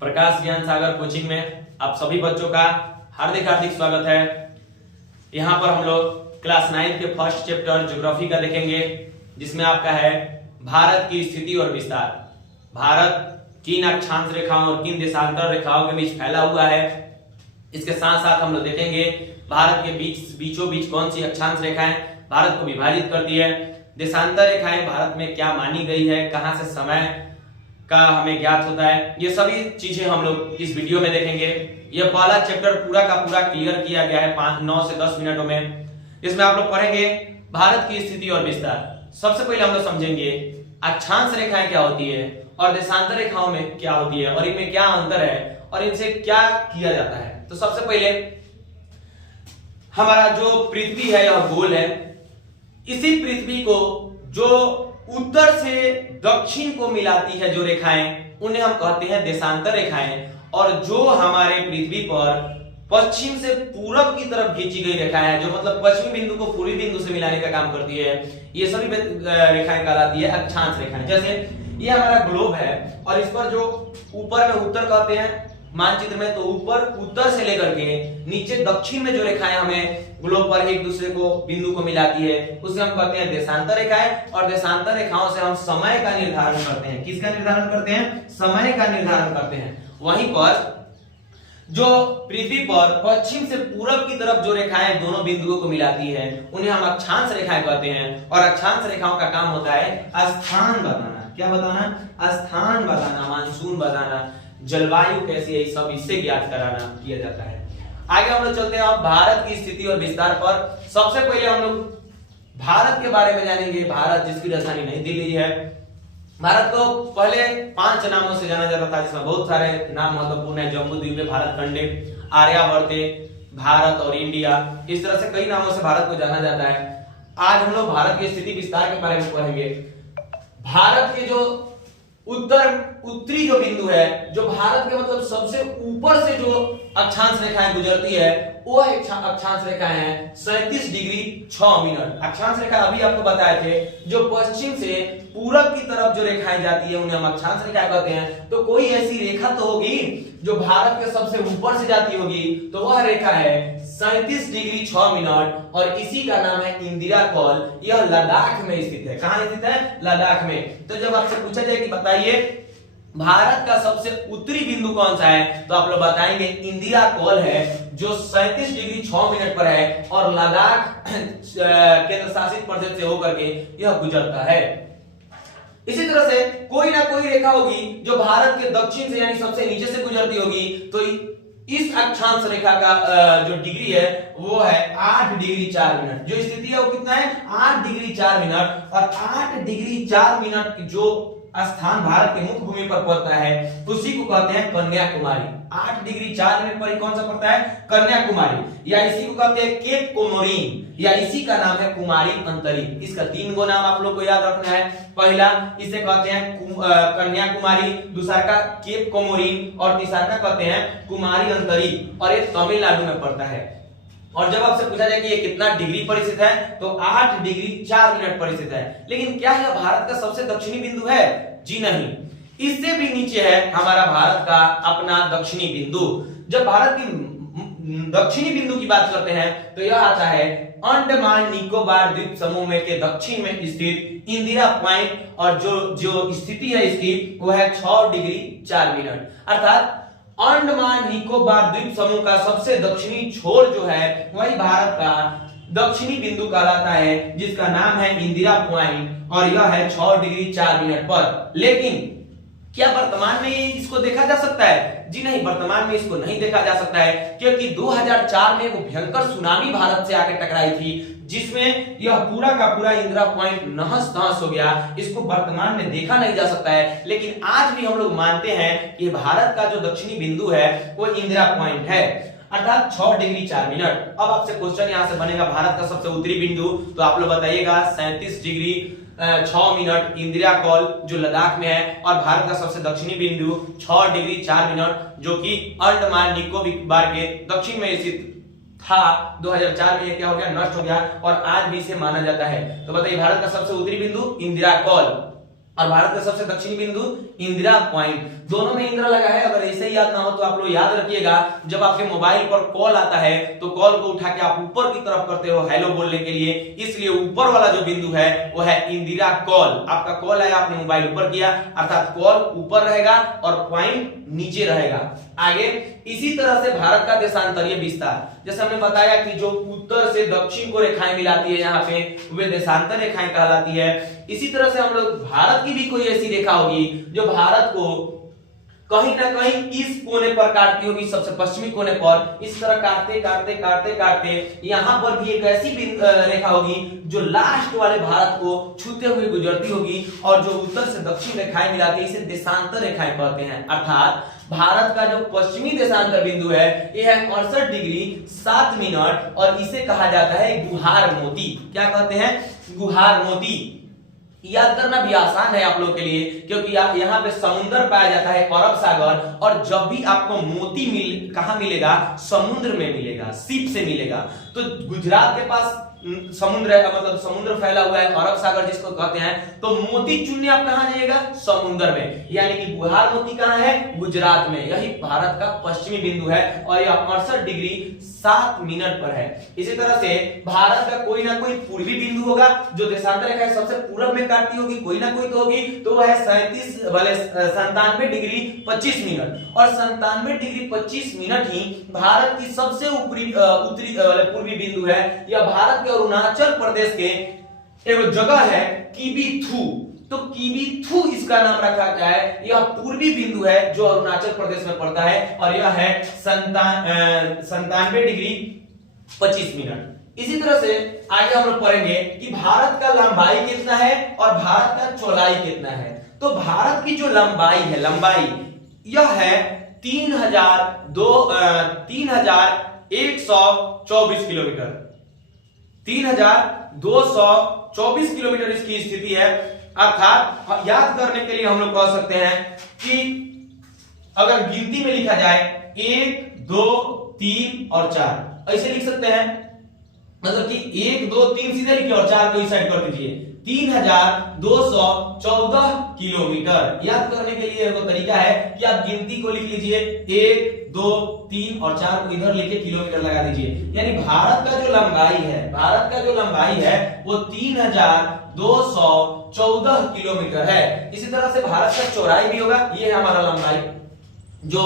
प्रकाश ज्ञान सागर कोचिंग में आप सभी बच्चों का हार्दिक हार्दिक स्वागत है। यहाँ पर हम लोग क्लास 9 के फर्स्ट चैप्टर ज्योग्राफी का देखेंगे, जिसमें आपका है भारत की स्थिति और विस्तार। भारत किन अक्षांश रेखाओं और किन देशांतर रेखाओं के बीच फैला हुआ है। इसके साथ साथ हम लोग देखेंगे भारत के बीचों बीच कौन सी अक्षांश रेखाएं भारत को विभाजित करती है। देशांतर रेखाएं भारत में क्या मानी गई है, कहां से समय का हमें ज्ञात होता है, ये सभी चीजें हम लोग इस वीडियो में देखेंगे। ये पहला चैप्टर पूरा का पूरा क्लियर किया गया है 9 से 10 मिनटों में। इसमें आप लोग पढ़ेंगे भारत की स्थिति और विस्तार। सबसे पहले हम लोग समझेंगे अक्षांश रेखाएं क्या होती है और देशांतर रेखाओं में क्या होती है और इनमें क्या अंतर है और इनसे क्या किया जाता है। तो सबसे पहले हमारा जो पृथ्वी है यह गोल है। इसी पृथ्वी को जो उत्तर से दक्षिण को मिलाती है जो रेखाएं, उन्हें हम कहते हैं देशांतर रेखाएं। और जो हमारे पृथ्वी पर पश्चिम से पूरब की तरफ खींची गई रेखाएं हैं, जो मतलब पश्चिमी बिंदु को पूर्वी बिंदु से मिलाने का काम करती है, ये सभी रेखाएं कहलाती है अक्षांश रेखाएं। जैसे ये हमारा ग्लोब है और इस पर जो ऊपर में उत्तर कहते हैं मानचित्र में, तो ऊपर उत्तर से लेकर के नीचे दक्षिण में जो रेखाएं हमें ग्लोब पर एक दूसरे को बिंदु को मिलाती है, उसे हम कहते हैं देशांतर रेखाएं। और देशांतर रेखाओं से हम समय का निर्धारण करते हैं। किसका निर्धारण करते हैं? समय का निर्धारण करते हैं। वहीं पर जो पृथ्वी पर पश्चिम से पूरब की तरफ जो रेखाएं दोनों बिंदुओं को मिलाती है, उन्हें हम अक्षांश रेखाएं कहते हैं। और अक्षांश रेखाओं का काम होता है स्थान बताना। क्या बताना? स्थान बताना, मानसून बताना, जलवायु कैसी है, सब इससे ज्ञात कराना किया जाता है। आगे हम लोग चलते हैं अब भारत की स्थिति और विस्तार पर। सबसे पहले हम लोग भारत के बारे में जानेंगे। भारत जिसकी राजधानी नई दिल्ली है। भारत को पहले 5 नामों से जाना जाता था, जिसमें बहुत सारे नाम महत्वपूर्ण है। जम्बू द्वीप, भारत खंडे, आर्यावर्त, भारत और इंडिया, इस तरह से कई नामों से भारत को जाना जाता है। आज हम लोग भारत की स्थिति विस्तार के बारे में पढ़ेंगे। भारत के जो उत्तरी जो बिंदु है, जो भारत के मतलब सबसे ऊपर से जो अक्षांश रेखाएं गुजरती है, वो अक्षांश रेखाएं हैं 37 डिग्री 6 मिनट। अक्षांश रेखा अभी आपको बताए थे, जो पश्चिम से पूरब की तरफ जो रेखाएं जाती है उन्हें हम अक्षांश रेखा कहते हैं। तो कोई ऐसी रेखा तो होगी जो भारत के सबसे ऊपर से जाती होगी, तो वह रेखा है 37 डिग्री 6 मिनट और इसी का नाम है इंदिरा कॉल। यह लद्दाख में स्थित है। कहां स्थित है? लद्दाख में। तो जब आपसे पूछा जाए कि बताइए भारत का सबसे उत्तरी बिंदु कौन सा है, तो आप लोग बताएंगे इंदिरा कॉल है, जो 37 डिग्री 6 मिनट पर है और लद्दाख केंद्र शासित प्रदेश से होकर के यह गुजरता है। इसी तरह से कोई ना कोई रेखा होगी जो भारत के दक्षिण से यानी सबसे नीचे से गुजरती होगी। तो इस अक्षांश रेखा का जो डिग्री है वो है 8 डिग्री 4 मिनट। जो स्थिति है वो कितना है? 8 डिग्री 4 मिनट। और 8 डिग्री 4 मिनट जो स्थान भारत के मुख्य भूमि पर पड़ता है, उसी को कहते हैं कन्याकुमारी। 8 डिग्री 4 मिनट पर कौन सा पड़ता है? कन्याकुमारी, या इसी को कहते हैं केप कोमोरिन, या इसी का नाम है कुमारी अंतरिक्ष। इसका 3 गो नाम आप लोग को याद रखना है। पहला इसे कहते हैं कन्याकुमारी, दूसरा का केप कोमोरिन और तीसरा का कहते हैं कुमारी अंतरिक्ष। और ये तमिलनाडु में पड़ता है। और जब आपसे पूछा जाए कि ये कितना डिग्री पर स्थित है, तो 8 डिग्री 4 मिनट पर स्थित है। लेकिन क्या यह भारत का सबसे दक्षिणी बिंदु है? जी नहीं, इससे भी नीचे है हमारा भारत का अपना दक्षिणी बिंदु। जब भारत की दक्षिणी बिंदु की बात करते हैं तो यह आता है अंडमान निकोबार द्वीप समूह में के दक्षिण में स्थित इंदिरा पॉइंट। और जो स्थिति है इसकी वो है 6 डिग्री 4 मिनट। अर्थात अंडमान निकोबार द्वीप समूह का सबसे दक्षिणी छोर जो है वही भारत का दक्षिणी बिंदु कहलाता है, जिसका नाम है इंदिरा पॉइंट और यह है 6 डिग्री 4 मिनट पर। लेकिन क्या वर्तमान में इसको देखा जा सकता है? जी नहीं, वर्तमान में इसको नहीं देखा जा सकता है, क्योंकि 2004 में एक भयंकर सुनामी भारत से आकर टकराई थी, जिसमें यह पूरा का पूरा इंदिरा पॉइंट नहस नहस हो गया। इसको वर्तमान में देखा नहीं जा सकता है, लेकिन आज भी हम लोग मानते हैं कि भारत का जो दक्षिणी बिंदु है वो इंदिरा पॉइंट है, अर्थात 6 डिग्री 4 मिनट। अब आपसे क्वेश्चन यहां से बनेगा भारत का सबसे उत्तरी बिंदु, तो आप लोग बताइएगा 37 डिग्री 6 मिनट इंदिरा कॉल जो लद्दाख में है, और भारत का सबसे दक्षिणी बिंदु 6 डिग्री 4 मिनट जो कि अंडमान निकोबार के दक्षिण में स्थित था। 2004 में क्या हो गया? नष्ट हो गया और आज भी इसे माना जाता है। तो बताइए भारत का सबसे उत्तरी बिंदु इंदिरा कॉल। और भारत का सबसे दक्षिणी बिंदु इंदिरा पॉइंट। दोनों में इंदिरा लगा है। अगर ऐसे ही याद ना हो तो आप लोग याद रखिएगा, जब आपके मोबाइल पर कॉल आता है तो कॉल को उठा के आप ऊपर की तरफ करते हो हेलो बोलने के लिए, इसलिए ऊपर वाला जो बिंदु है वो है इंदिरा कॉल। आपका कॉल आया, आपने मोबाइल ऊपर किया, अर्थात कॉल ऊपर रहेगा और पॉइंट नीचे रहेगा। आगे इसी तरह से भारत का देशांतरीय विस्तार, जैसे हमने बताया कि जो उत्तर से दक्षिण को रेखाएं मिलाती है यहाँ पे, वे देशांतर रेखाएं कहलाती है। इसी तरह से हम लोग भारत की भी कोई ऐसी रेखा होगी जो भारत को कहीं ना कहीं इस कोने पर काटती होगी, सबसे पश्चिमी कोने पर। इस तरह काटते काटते काटते काटते यहाँ पर भी एक ऐसी रेखा होगी जो लास्ट वाले भारत को छूते हुए गुजरती होगी, और जो उत्तर से दक्षिण रेखाएं मिलाती है इसे देशांतर रेखाएं कहते हैं। अर्थात भारत का जो पश्चिमी देशांतर बिंदु है यह है 68 डिग्री 7 मिनट, और इसे कहा जाता है गुहार मोती। क्या कहते हैं? गुहार मोती। याद करना भी आसान है आप लोग के लिए, क्योंकि यहाँ पे समुद्र पाया जाता है, अरब सागर, और जब भी आपको मोती कहां मिलेगा? समुद्र में मिलेगा, शिप से मिलेगा। तो गुजरात के पास समुद्र है, मतलब समुद्र फैला हुआ है, अरब सागर जिसको कहते हैं, तो मोती चुनने आप कहां जाइएगा? समुद्र में। यानी कि गुहार मोती कहां है? गुजरात में। यही भारत का पश्चिमी बिंदु है और यह 68 डिग्री 7 मिनट पर है। इसी तरह से भारत का कोई ना कोई पूर्वी बिंदु होगा जो देशांतर रेखा सबसे पूर्व में काटती होगी, कोई ना कोई तो होगी, तो वह है 97 डिग्री 25 मिनट। और 97 डिग्री 25 मिनट ही भारत की सबसे उत्तरी पूर्वी बिंदु है। यह भारत के अरुणाचल प्रदेश के एक जगह है किबीथू। तो किबीथू इसका नाम रखा गया है। यह पूर्वी बिंदु है जो अरुणाचल प्रदेश में पड़ता है, और यह है 97 डिग्री 25 मिनट। इसी तरह से आगे हम लोग पढ़ेंगे कि भारत का लंबाई कितना है और भारत का चौड़ाई कितना है। तो भारत की जो लंबाई है, यह है 3124 किलोमीटर। 3224 किलोमीटर इसकी स्थिति है। अर्थात याद करने के लिए हम लोग कह सकते हैं कि अगर गिनती में लिखा जाए 1 2 3 और 4 ऐसे लिख सकते हैं, मतलब कि 1 2 3 सीधे लिखिए और 4 को इस साइड कर दीजिए। 3214 किलोमीटर। याद करने के लिए वो तरीका है कि आप गिनती को लिख लीजिए, 1 2 3 और 4 को इधर लिखे किलोमीटर लगा दीजिए। यानी भारत का जो लंबाई है वो 3214 किलोमीटर है। इसी तरह से भारत का चौड़ाई भी होगा। ये है हमारा लंबाई, जो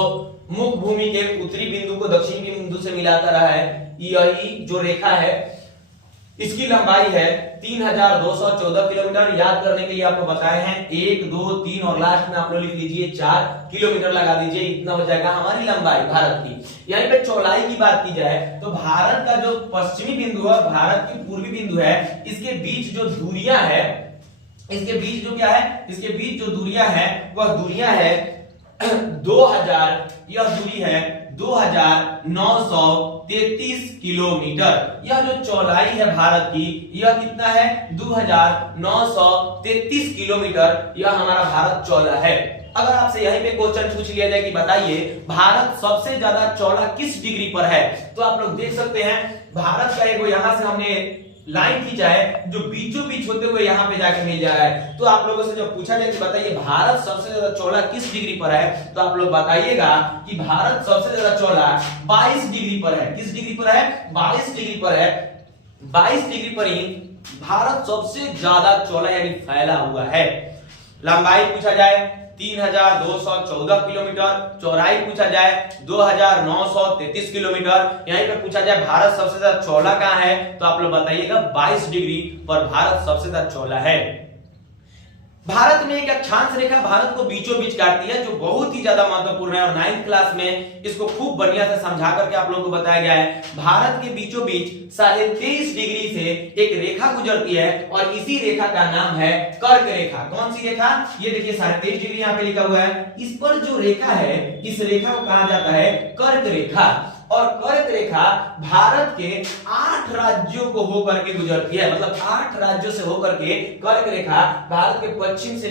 मुख भूमि के उत्तरी बिंदु को दक्षिणी बिंदु से मिलाता रहा है। यही जो रेखा है इसकी लंबाई है 3214 किलोमीटर। याद करने के लिए आपको बताए हैं 1 2 3 और लास्ट में आप लोग लिख लीजिए 4 किलोमीटर लगा दीजिए। इतना हो जाएगा हमारी लंबाई भारत की। यहीं पे चौड़ाई की बात की जाए तो भारत का जो पश्चिमी बिंदु है, भारत की पूर्वी बिंदु है, इसके बीच जो दूरियां है, इसके बीच जो क्या है, इसके बीच जो दूरियां है वह दूरियां है 2000, यह दूरी है 2933 किलोमीटर। यह जो चौड़ाई है भारत की, यह कितना है? 2933 किलोमीटर। यह हमारा भारत चौड़ा है। अगर आपसे यहीं पे क्वेश्चन पूछ लिया जाए कि बताइए भारत सबसे ज्यादा चौड़ा किस डिग्री पर है, तो आप लोग देख सकते हैं भारत का एक यहां से हमने लाइन खींचा है जो बीचों बीच होते हुए यहाँ पे जाके मिल जा रहा है। तो आप लोगों से जब पूछा जाए कि बताइए भारत सबसे ज्यादा चौड़ा किस डिग्री पर है, तो आप लोग बताइएगा कि भारत सबसे ज्यादा चौड़ा 22 डिग्री पर है। किस डिग्री पर है? 22 डिग्री पर है। 22 डिग्री पर ही भारत सबसे ज्यादा चौड़ा यानी फैला हुआ है। लंबाई पूछा जाए 3214 किलोमीटर, चौड़ाई पूछा जाए 2933 किलोमीटर। यहीं पे पूछा जाए भारत सबसे ज्यादा चौड़ा कहां है, तो आप लोग बताइएगा 22 डिग्री पर भारत सबसे ज्यादा चौड़ा है। भारत में एक अक्षांश रेखा भारत को बीचों बीच काटती है, जो बहुत ही ज्यादा महत्वपूर्ण है, और 9th क्लास में इसको खूब बढ़िया से समझा करके आप लोगों को बताया गया है। भारत के बीचों बीच 23.5 डिग्री से एक रेखा गुजरती है, और इसी रेखा का नाम है कर्क रेखा। कौन सी रेखा? ये देखिए 23.5 डिग्री यहाँ पे लिखा हुआ है। इस पर जो रेखा है, इस रेखा को कहा जाता है कर्क रेखा। और कर्क रेखा भारत के 8 राज्यों को होकर के गुजरती है, मतलब 8 राज्यों से होकर के कर्क रेखा भारत के पश्चिम से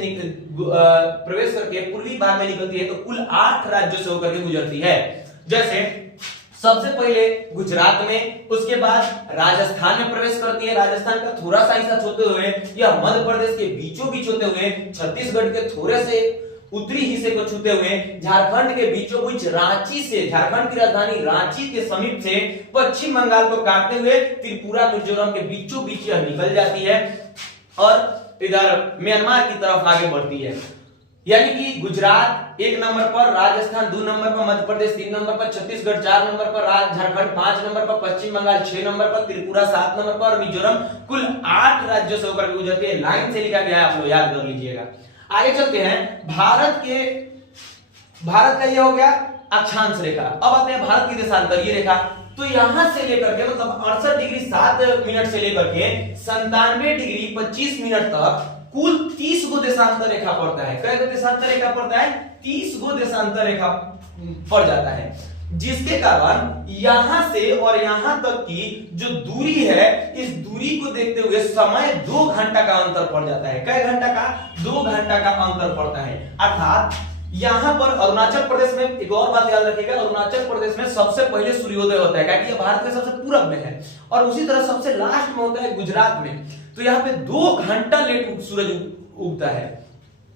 प्रवेश करके पूर्वी भाग में निकलती है, तो कुल 8 राज्यों से होकर के गुजरती है। जैसे सबसे पहले गुजरात में, उसके बाद राजस्थान में प्रवेश करती है। राजस्थान का थोड़ा सा हिस्सा होते हुए या मध्य प्रदेश के बीचों बीच होते हुए, छत्तीसगढ़ के थोड़े से उत्तरी हिस्से को छूते हुए, झारखंड के बीचों बीच रांची से, झारखंड की राजधानी रांची के समीप से पश्चिम बंगाल को काटते हुए त्रिपुरा मिजोरम के बीचों बीच यह निकल जाती है और इधर म्यांमार की तरफ आगे बढ़ती है। यानी कि गुजरात 1 नंबर पर, राजस्थान 2 नंबर पर, मध्य प्रदेश 3 नंबर पर, छत्तीसगढ़ 4 नंबर पर, झारखंड 5 नंबर पर, पश्चिम बंगाल 6 नंबर पर, त्रिपुरा 7 नंबर पर और मिजोरम कुल 8 राज्यों से होकर गुजरती है। लाइन से लिखा गया है, आप लोग याद कर लीजिएगा। आगे चलते हैं। भारत का ये हो गया अक्षांश रेखा। अब आते हैं भारत की देशांतरीय रेखा। तो यहां से लेकर के मतलब 68 डिग्री 7 मिनट से लेकर के 97 डिग्री 25 मिनट तक कुल 30 गो देशांतर रेखा पड़ता है। कै गो देशांतर रेखा पड़ता है? 30 गो देशांतर रेखा पड़ जाता है, जिसके कारण यहां से और यहां तक की जो दूरी है, इस दूरी को देखते हुए समय 2 घंटा का अंतर पड़ जाता है। कै घंटा का? 2 घंटा का अंतर पड़ता है। अर्थात यहां पर अरुणाचल प्रदेश में एक और बात याद रखिएगा, अरुणाचल प्रदेश में सबसे पहले सूर्योदय होता है, क्योंकि यह भारत के सबसे पूरब में है, और उसी तरह सबसे लास्ट में होता है गुजरात में। तो यहाँ पे 2 घंटा लेट सूरज उगता है।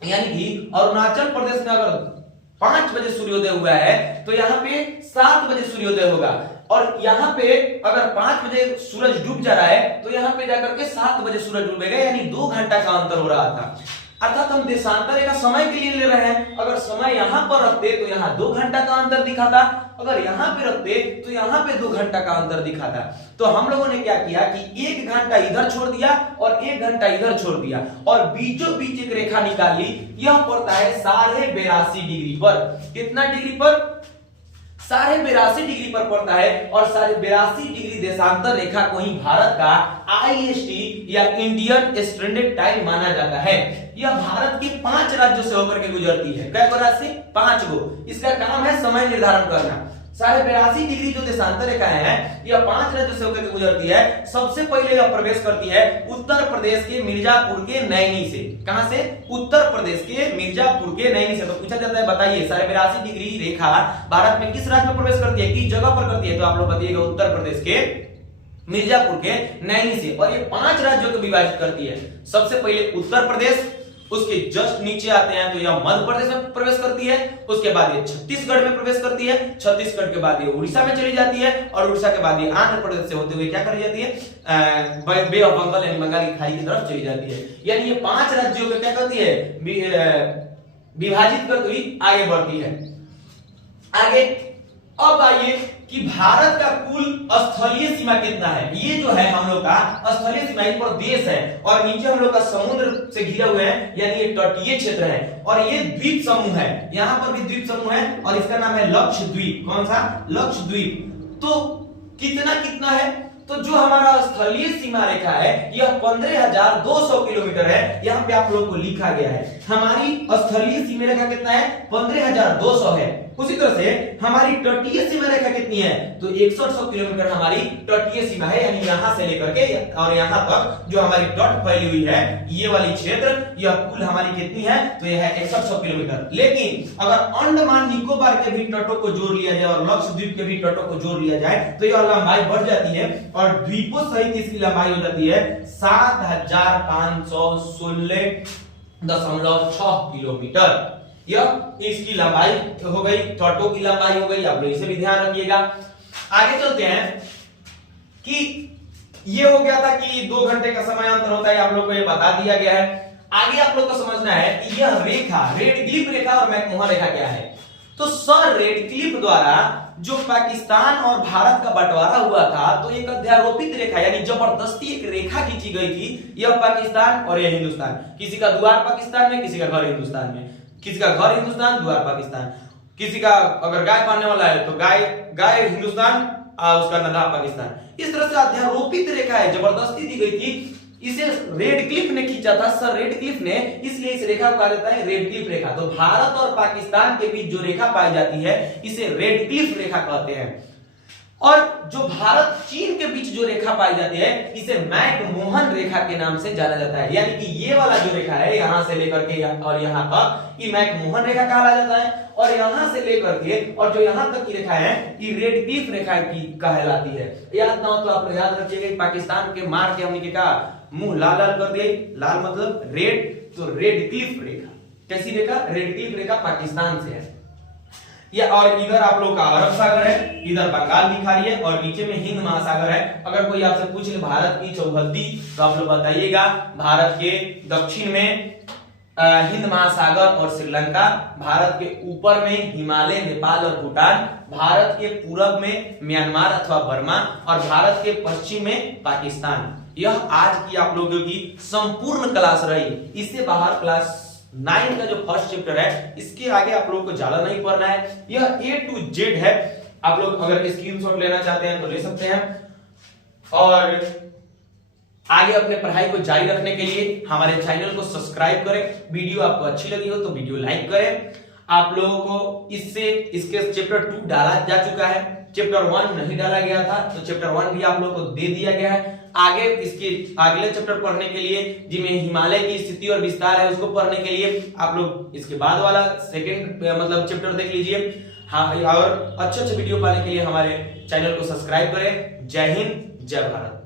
यानी कि अरुणाचल प्रदेश में अगर 5 बजे सूर्योदय हुआ है तो यहाँ पे 7 बजे सूर्योदय होगा, और यहाँ पे अगर 5 बजे सूरज डूब जा रहा है तो यहाँ पे जाकर के 7 बजे सूरज डूबेगा। यानी 2 घंटा का अंतर हो रहा था। अर्थात हम देशांतर रेखा समय के लिए ले रहे हैं। अगर समय यहां पर रखते तो यहां 2 घंटा का अंतर दिखाता, अगर यहां पे रखते तो यहां पे 2 घंटा का अंतर दिखाता। तो हम लोगों ने क्या किया कि 1 घंटा इधर छोड़ दिया और 1 घंटा इधर छोड़ दिया, और बीचों बीच एक रेखा निकाली। यह पड़ता है 82.5 डिग्री पर। कितना डिग्री पर? 82.5 डिग्री पर पड़ता है, और 82.5 डिग्री देशांतर रेखा को ही भारत का IST या इंडियन स्टैंडर्ड टाइम माना जाता है। यह भारत के 5 राज्यों से होकर के गुजरती है। कै गो राज्य से? 5 गो। इसका काम है समय निर्धारण करना। 82.5 डिग्री जो देशांतर रेखा है यह 5 राज्यों से होकर के गुजरती है। सबसे पहले यह प्रवेश करती है उत्तर प्रदेश के मिर्जापुर के नैनी से। कहां से? उत्तर प्रदेश के मिर्जापुर के नैनी से। तो पूछा जाता है, बताइए 82.5 डिग्री रेखा भारत में किस राज्य में प्रवेश करती है, किस जगह पर करती है? तो आप लोग बताइएगा उत्तर प्रदेश के मिर्जापुर के नैनी से। और ये 5 राज्यों को विभाजित करती है। सबसे पहले उत्तर प्रदेश, उसके जस्ट नीचे आते हैं तो यह मध्य प्रदेश में प्रवेश करती है, उसके बाद ये छत्तीसगढ़ में प्रवेश करती है, छत्तीसगढ़ के बाद ये उड़ीसा में चली जाती है, और उड़ीसा के बाद ये आंध्र प्रदेश से होते हुए क्या कर जाती है? बे ऑफ बंगाल यानी बंगाल की खाड़ी की तरफ चली जाती है। यानी ये 5 राज्यों को क्या करती है? विभाजित करती हुई आगे बढ़ती है। आगे अब आइए कि भारत का कुल स्थलीय सीमा कितना है। ये जो है हम लोग का स्थलीय सीमा, इन पर देश है और नीचे हम लोग का समुद्र से घिरे हुए हैं, यानी ये तटीय क्षेत्र है, और ये द्वीप समूह है। यहां पर भी द्वीप समूह है और इसका नाम है लक्षद्वीप। कौन सा? लक्षद्वीप। तो कितना है? तो जो हमारा स्थलीय सीमा रेखा है यह 15,200 किलोमीटर है। यहाँ पे आप लोग को लिखा गया है हमारी स्थलीय सीमा रेखा कितना है? 15,200 है। उसी तरह से हमारी तटीय सीमा रेखा कितनी है? तो 6100 किलोमीटर हमारी तटीय सीमा है। यानी यहां से लेकर के और यहां तक जो हमारी तट फैली हुई है, ये वाली क्षेत्र, यह कुल हमारी कितनी है? तो यह है 6100 किलोमीटर। लेकिन अगर अंडमान निकोबार के भी तटों को जोड़ लिया जाए और लक्षद्वीप के भी तटों को जोड़ लिया जाए तो यह लंबाई बढ़ जाती है, और द्वीपों सहित इसकी लंबाई हो जाती है 7516.6 किलोमीटर। यह इसकी लंबाई हो गई, तटों की लंबाई हो गई। आप लोग इसे भी ध्यान रखिएगा। आगे चलते हैं कि ये हो गया था कि 2 घंटे का समय अंतर होता है, आप लोग को ये बता दिया गया है। आगे आप लोग को समझना है कि यह रेखा, रेडक्लिफ रेखा और मैकमोहन रेखा क्या है। तो सर रेडक्लिफ द्वारा जो पाकिस्तान और भारत का बंटवारा हुआ था, तो एक अध्यारोपित रेखा यानी जबरदस्ती एक रेखा खींची गई थी। यह पाकिस्तान और यह हिंदुस्तान, किसी का द्वार पाकिस्तान में, किसी का घर हिंदुस्तान में, किसी का घर हिंदुस्तान, द्वार पाकिस्तान, किसी का अगर गाय पालने वाला है तो गाय हिंदुस्तान और उसका नदा पाकिस्तान। इस तरह से अध्यारोपित रेखा है, जबरदस्ती दी गई थी। इसे रेडक्लिफ ने खींचा था, सर रेडक्लिफ ने, इसलिए इस रेखा को कहा जाता है रेडक्लिफ रेखा। तो भारत और पाकिस्तान के बीच जो रेखा पाई जाती है इसे रेडक्लिफ रेखा कहते हैं। और जो भारत चीन के बीच जो रेखा पाई जाती है इसे मैकमोहन रेखा के नाम से जाना जाता है। यानी कि ये वाला जो रेखा है यहां से लेकर के और यहां तक ये मैकमोहन रेखा कहा जाता है, और यहां से लेकर के और जो यहां तक की रेखा है ये रेडक्लिफ रेखा की कहलाती है। याद ना हो तो आप याद रखिएगा, पाकिस्तान के मार के हमने क्या मुंह लाल लाल कर दिए, लाल मतलब रेड, तो रेडक्लिफ रेखा कैसी रेखा, रेडक्लिफ रेखा पाकिस्तान से है। या और इधर आप लोग का अरब सागर है, इधर बंगाल की खाड़ी है और नीचे में हिंद महासागर है। अगर कोई आपसे पूछ ले भारत की चौहद्दी तो आप लोग बताइएगा भारत के दक्षिण में हिंद महासागर और श्रीलंका, भारत के ऊपर में हिमालय, नेपाल और भूटान, भारत के पूरब में म्यांमार अथवा बर्मा और भारत के पश्चिम में पाकिस्तान। यह आज की आप लोगों की संपूर्ण क्लास रही। इससे बाहर क्लास 9 का जो फर्स्ट चैप्टर है इसके आगे आप लोगों को ज्यादा नहीं पढ़ना है, यह A to Z है। आप लोग अगर स्क्रीनशॉट लेना चाहते हैं तो ले सकते हैं, और आगे अपने पढ़ाई को जारी रखने के लिए हमारे चैनल को सब्सक्राइब करें। वीडियो आपको अच्छी लगी हो तो वीडियो लाइक करें। आप लोगों को इसके चैप्टर 2 डाला जा चुका है, चैप्टर 1 नहीं डाला गया था तो चैप्टर 1 भी आप लोगों को दे दिया गया है। आगे इसके अगले चैप्टर पढ़ने के लिए जिसमें हिमालय की स्थिति और विस्तार है उसको पढ़ने के लिए आप लोग इसके बाद वाला सेकंड मतलब चैप्टर देख लीजिए। हाँ, और अच्छे वीडियो पाने के लिए हमारे चैनल को सब्सक्राइब करें। जय हिंद, जय भारत।